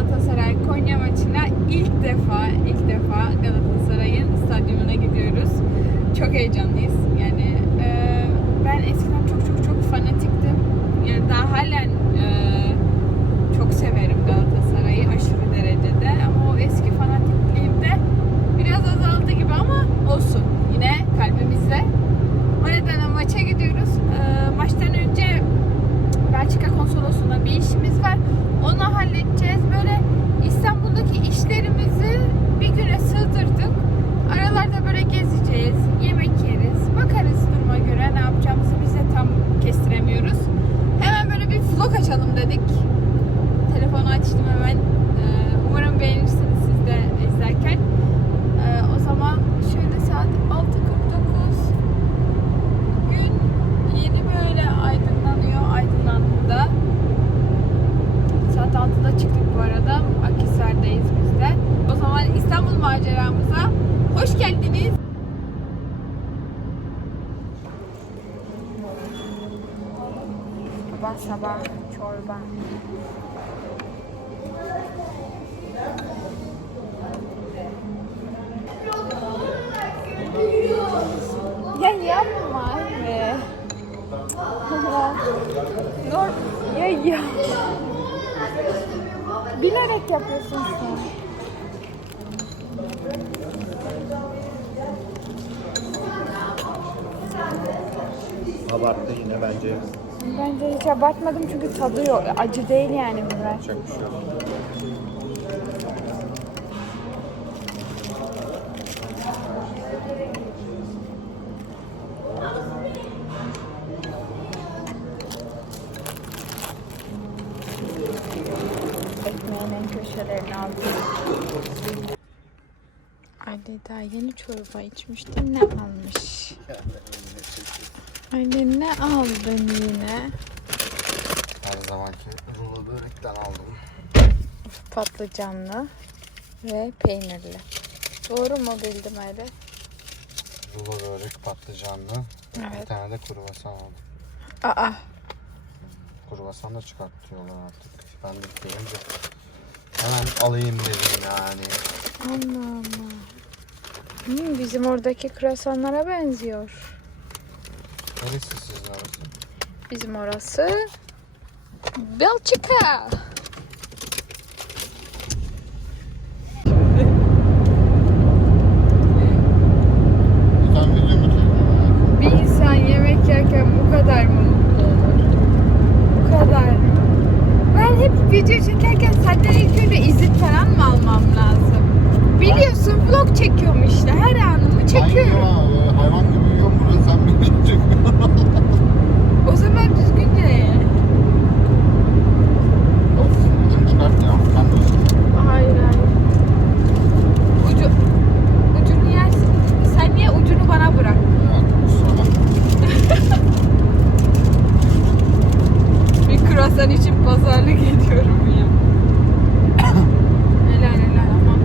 Galatasaray Konya maçına. İlk defa, ilk defa Galatasaray'ın stadyumuna gidiyoruz. Çok heyecanlıyız. Yani e, ben eskiden çok çok çok fanatiktim. Yani daha halen e, çok severim Galatasaray'ı aşırı derecede. Ama o eski fanatikliğim de biraz azaldı gibi ama olsun. Yine kalbimizde. O nedenle maça gidiyoruz. E, maçtan önce Belçika konsolosluğunda bir işimiz var. Onu halledeceğiz. Böyle İstanbul'daki işlerimizi bir güne sığdırdık. Aralarda böyle gezeceğiz, yemek yeriz, bakarız duruma göre ne yapacağımızı biz de tam kestiremiyoruz. Hemen böyle bir vlog açalım dedik. Telefonu açtım hemen. Ee, Umarım beğenirsiniz siz de izlerken. Ee, O zaman şöyle saat 6.49 gün yeni böyle aydınlanıyor. Aydınlandı da. Saat 6'da çıktık bu arada. Akhisar'dayız biz de. O zaman İstanbul maceramıza hoş geldiniz. Sabah çorba. Ya yapma anne. Nor ya ya. Bilerek yapıyorsun sen. Abarttı yine bence. Ben de hiç abartmadım çünkü tadı yok. Acı değil yani biber. Çok bir şey yok. Ekmeğin en köşelerini aldım. Ali daha yeni çorba içmişti. Ne almış? Ali ne aldın yine? Her zamanki rulo börekten aldım. Patlıcanlı ve peynirli. Doğru mu bildim Ali? Rulo börek patlıcanlı. Evet. Bir tane de kruvasan aldım. Aa, Kruvasan da çıkartıyorlar artık. Ben de görünce hemen alayım dedim yani. Allah Allah. Hmm, bizim oradaki krasanlara benziyor. Neresi sizin arası? Bizim orası Belçika. Sen video mu çekiyorsun? Bir insan yemek yerken bu kadar mı mutlu olur? Bu kadar. Ben hep video çekerken senden ilk önce izin falan mı almam lazım? Biliyorsun vlog çekiyorum işte. Her anımı çekiyorum. Hayvan, hayvan gibi yiyorum burada sen beni çekiyorsun. O zaman düzgünce ye. of ucunu çıkart ya. Ben de Hayır hayır. Ucu, ucunu yersin. Sen niye ucunu bana bırak? Ya, kusura bakma. Bir kruvasan için pazarlık ediyorum ya. helal helal ama.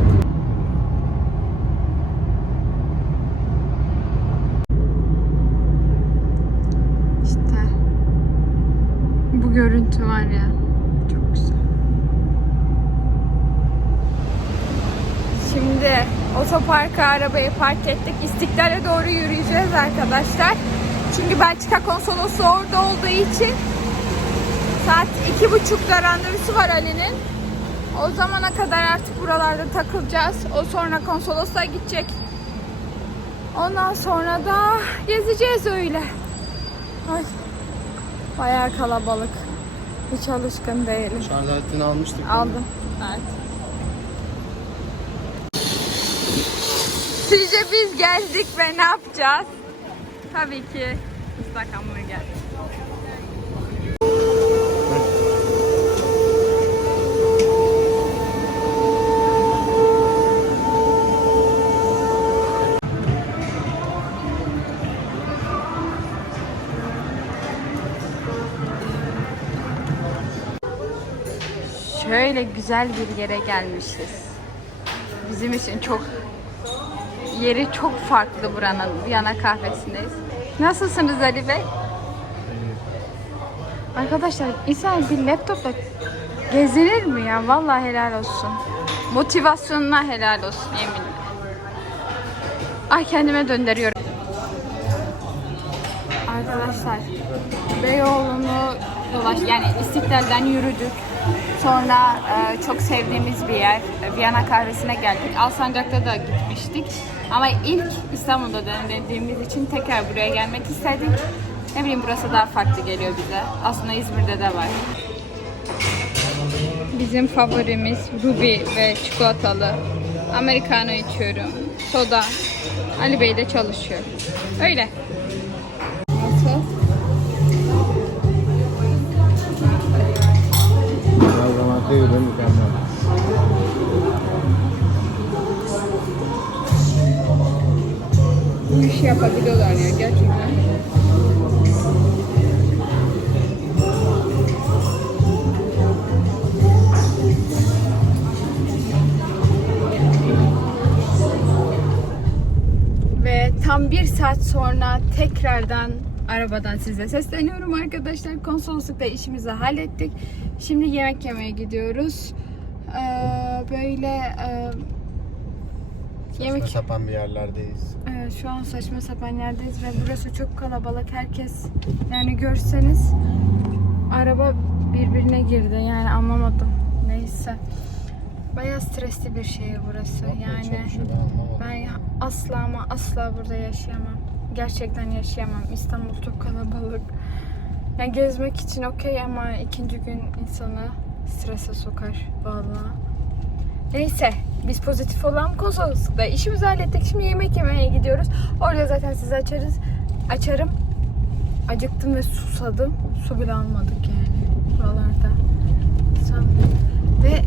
İşte bu görüntü var ya çok güzel. Şimdi otoparka arabayı park ettik. İstiklal'e doğru yürüyeceğiz arkadaşlar. Çünkü Belçika konsolosu orada olduğu için saat iki buçukta randevusu var Ali'nin. O zamana kadar artık buralarda takılacağız. O sonra konsolosluğa gidecek. Ondan sonra da gezeceğiz öyle. Ay. Bayağı kalabalık. Hiç alışkın değilim. Şarj aletini almıştık. Aldım. Evet. Sizce biz geldik ve ne yapacağız? Tabii ki ıslak hamburger. Şöyle güzel bir yere gelmişiz. Bizim için çok yeri çok farklı buranın. Viyana kahvesindeyiz. Nasılsınız Ali Bey? Arkadaşlar insan bir laptopla gezinir mi ya? Vallahi helal olsun. Motivasyonuna helal olsun yeminle. Ay kendime döndürüyorum. Arkadaşlar Beyoğlu'nu dolaş yani İstiklal'den yürüdük. Sonra e, çok sevdiğimiz bir yer Viyana kahvesine geldik. Alsancak'ta da gitmiştik. Ama ilk İstanbul'da denediğimiz için tekrar buraya gelmek istedik. Ne bileyim burası daha farklı geliyor bize. Aslında İzmir'de de var. Bizim favorimiz Ruby ve çikolatalı. Americano içiyorum. Soda. Ali Bey de çalışıyor. Öyle. Değil mükemmel. Bu işi yapabiliyorlar ya gerçekten. Ve tam bir saat sonra tekrardan arabadan size sesleniyorum arkadaşlar. Konsoloslukta işimizi hallettik. Şimdi yemek yemeye gidiyoruz. Ee, böyle e, yemek Saçma sapan bir yerlerdeyiz. Evet, şu an saçma sapan yerdeyiz ve burası çok kalabalık. Herkes yani görseniz araba birbirine girdi. Yani anlamadım. Neyse. Bayağı stresli bir şehir burası. Yani Çalışıyor, ben anlamadım. ben asla ama asla burada yaşayamam. Gerçekten yaşayamam. İstanbul çok kalabalık. Yani gezmek için okey ama ikinci gün insanı strese sokar vallahi. Neyse biz pozitif olan konsoloslukta işimizi hallettik. Şimdi yemek yemeye gidiyoruz. Orada zaten sizi açarız. Açarım. Acıktım ve susadım. Su bile almadık yani buralarda. Ve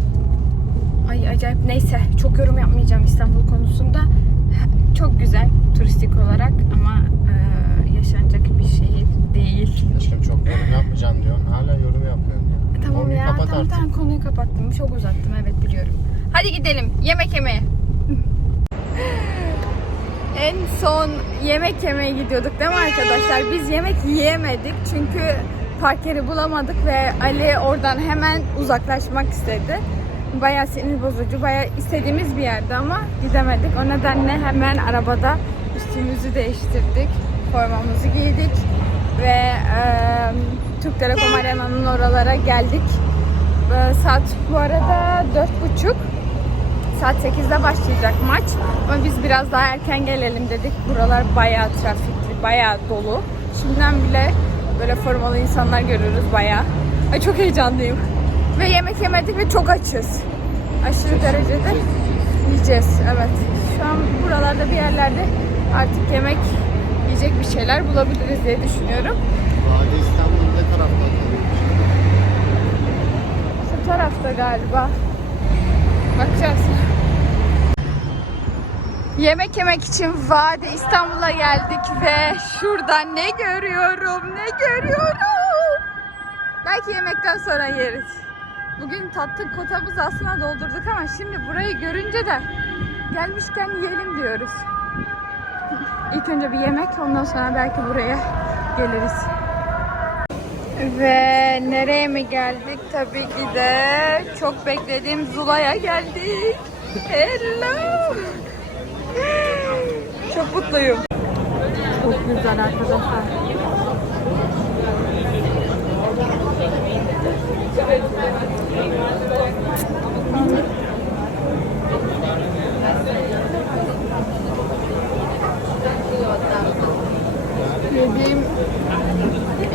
ay acayip neyse çok yorum yapmayacağım İstanbul konusunda. Çok güzel turistik olarak ama e, değil. Aşkım çok yorum yapmayacaksın diyorsun. Hala yorum yapıyorsun ya. Tamam Konuyu ya. kapat Tamam artık. tamam konuyu kapattım. Çok uzattım evet biliyorum. Hadi gidelim yemek yemeye. en son yemek yemeye gidiyorduk değil mi arkadaşlar? Biz yemek yiyemedik çünkü park yeri bulamadık ve Ali oradan hemen uzaklaşmak istedi. Bayağı sinir bozucu, bayağı istediğimiz bir yerdi ama gidemedik. O nedenle hemen arabada üstümüzü değiştirdik, formamızı giydik ve eee Türk Telekom Arena'nın oralara geldik. Eee, saat bu arada dört buçuk. Saat 8'de başlayacak maç. Ama biz biraz daha erken gelelim dedik. Buralar bayağı trafikli, bayağı dolu. Şimdiden bile böyle formalı insanlar görürüz bayağı. Ay çok heyecanlıyım. Ve yemek yemedik ve çok açız. Aşırı derecede yiyeceğiz. Evet. Şu an buralarda bir yerlerde artık yemek yiyecek bir şeyler bulabiliriz diye düşünüyorum. Vadi İstanbul ne tarafta? Şu tarafta galiba. Bakacağız. Yemek yemek için Vadi İstanbul'a geldik ve şurada ne görüyorum, ne görüyorum. Belki yemekten sonra yeriz. Bugün tatlı kotamızı aslında doldurduk ama şimdi burayı görünce de gelmişken yiyelim diyoruz. İlk önce bir yemek ondan sonra belki buraya geliriz. Ve nereye mi geldik? Tabii ki de çok beklediğim Zula'ya geldik. Hello. Çok mutluyum. Çok güzel arkadaşlar. Yediğim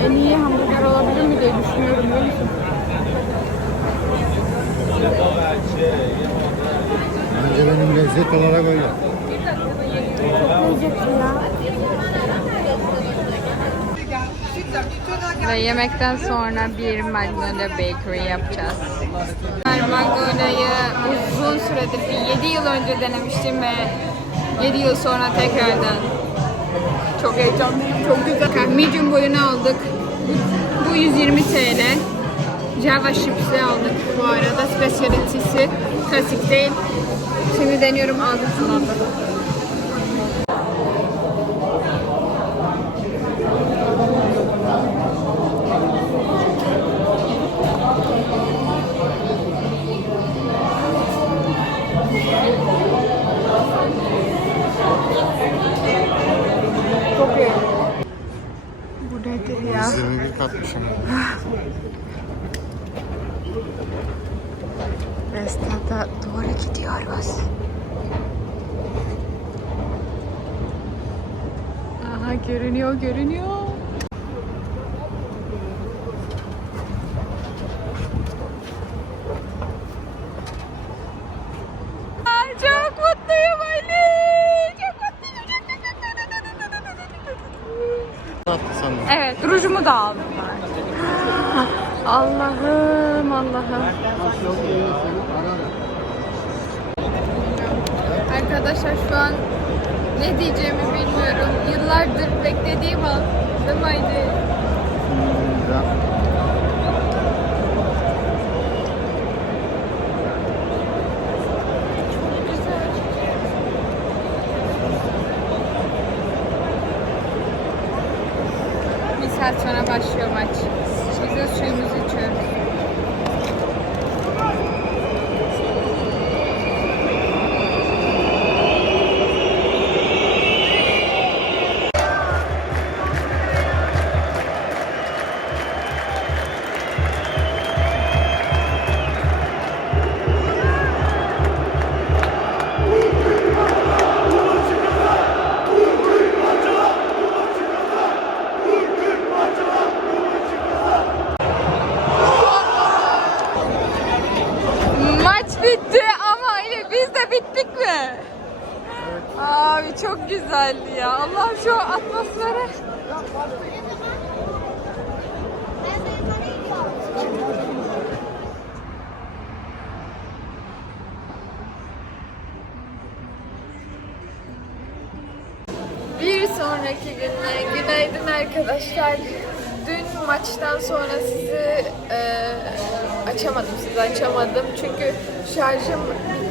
en iyi hamburger olabilir mi diye düşünüyorum biliyor musun? Bence benim lezzet olarak öyle. Lezzetli ya. Ve yemekten sonra bir Magnolia Bakery yapacağız. Magnolia'yı uzun süredir, bir 7 yıl önce denemiştim ve 7 yıl sonra tekrardan çok heyecanlıyım, çok güzel. Medium boyunu aldık. Bu 120 TL. Java chips'i aldık bu arada. Speciality'si klasik değil. Şimdi deniyorum aldım sulandı. Çok iyi. Bu nedir ya? 21 katmışım. Estada doğru gidiyoruz. Aha görünüyor görünüyor. Evet, rujumu da aldım ben. Allah'ım. Allah'ım. Arkadaşlar şu an ne diyeceğimi bilmiyorum. Yıllardır beklediğim an. Değil mi Haydi? Bittik mi? Abi çok güzeldi ya. Allah şu atmosfere. Bir sonraki güne günaydın arkadaşlar. Dün maçtan sonra sizi e, açamadım, sizi açamadım çünkü şarjım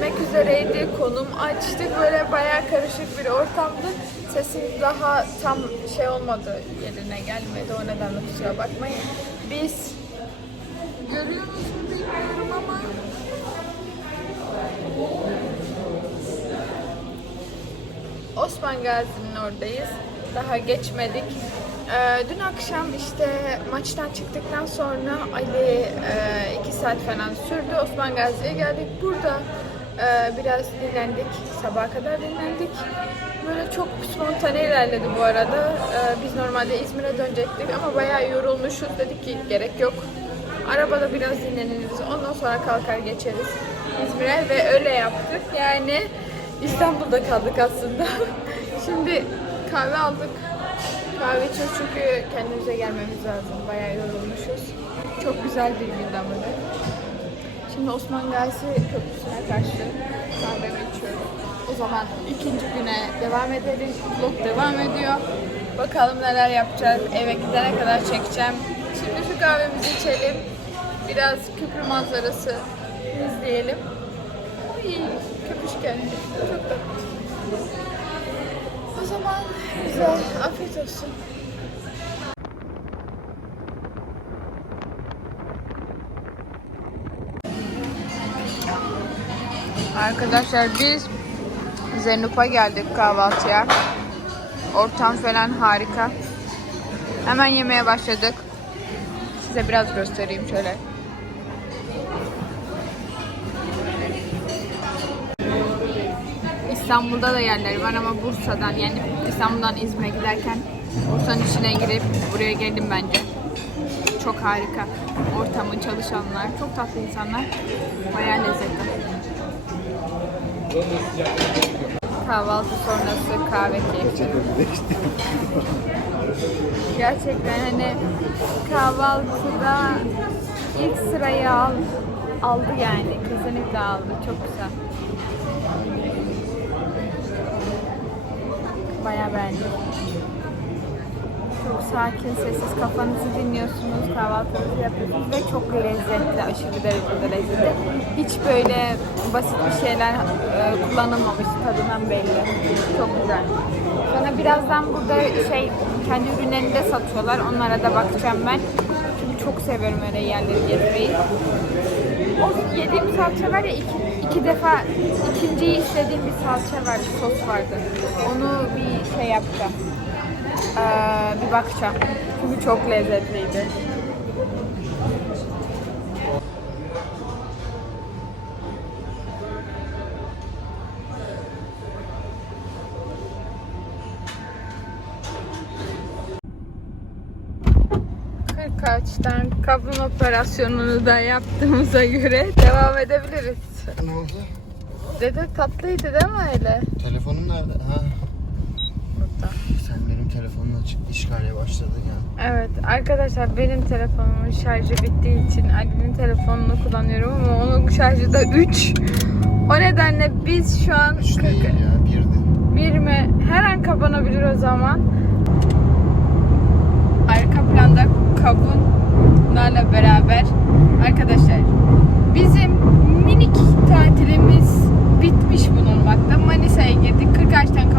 bitmek üzereydi, konum açtık böyle bayağı karışık bir ortamdı. Sesim daha tam şey olmadı, yerine gelmedi o nedenle kusura bakmayın. Biz görüyor musunuz bilmiyorum ama Osman Gazi'nin oradayız. Daha geçmedik. Ee, dün akşam işte maçtan çıktıktan sonra Ali e, iki saat falan sürdü. Osman Gazi'ye geldik. Burada e, biraz dinlendik. Sabaha kadar dinlendik. Böyle çok spontane ilerledi bu arada. Ee, biz normalde İzmir'e dönecektik ama bayağı yorulmuşuz. Dedik ki gerek yok. Arabada biraz dinleniriz. Ondan sonra kalkar geçeriz İzmir'e ve öyle yaptık. Yani İstanbul'da kaldık aslında. Şimdi kahve aldık. Kahve içiyoruz çünkü kendimize gelmemiz lazım. Bayağı yorulmuşuz. Çok güzel bir gündü ama. Şimdi Osman Gazi Köprüsü'ne karşı kahvemi içiyorum. O zaman ikinci güne devam edelim. Vlog devam ediyor. Bakalım neler yapacağız. Eve gidene kadar çekeceğim. Şimdi şu kahvemizi içelim. Biraz köprü manzarası izleyelim. Ay, köpüşken. Çok tatlı. O zaman bize afiyet olsun. Arkadaşlar biz Zenup'a geldik kahvaltıya. Ortam falan harika. Hemen yemeye başladık. Size biraz göstereyim şöyle. İstanbul'da da yerleri var ama Bursa'dan yani İstanbul'dan İzmir'e giderken Bursa'nın içine girip buraya geldim bence. Çok harika. Ortamı, çalışanlar, çok tatlı insanlar. Bayağı lezzetli. Kahvaltı sonrası kahve keyfi. Gerçekten hani kahvaltıda ilk sırayı al, aldı yani. Kesinlikle aldı. Çok güzel. Bayağı beğendim. Çok sakin, sessiz kafanızı dinliyorsunuz, kahvaltınızı yapıyorsunuz ve çok lezzetli, aşırı derecede lezzetli. Hiç böyle basit bir şeyler e, kullanılmamış tadından belli. Çok güzel. Sonra birazdan burada şey kendi ürünlerini de satıyorlar. Onlara da bakacağım ben. Çünkü çok seviyorum öyle yerleri gezmeyi. O yediğim salça var ya iki, iki defa ikinciyi istediğim bir salça vardı, sos vardı. Onu bir şey yapacağım. Ee, bir bakacağım. Çünkü çok lezzetliydi. Kırkaç'tan kabın operasyonunu da yaptığımıza göre devam edebiliriz. Ne oldu? Dede tatlıydı değil mi öyle? Telefonum nerede? Ha. İşgale başladın ya. Evet arkadaşlar benim telefonumun şarjı bittiği için Ali'nin telefonunu kullanıyorum ama onun şarjı da 3. O nedenle biz şu an Üç değil ya birdi. bir mi her an kapanabilir o zaman. Arka planda kabunlarla beraber arkadaşlar bizim minik tatilimiz bitmiş bulunmakta. Manisa'ya girdik. Kırkaç'tan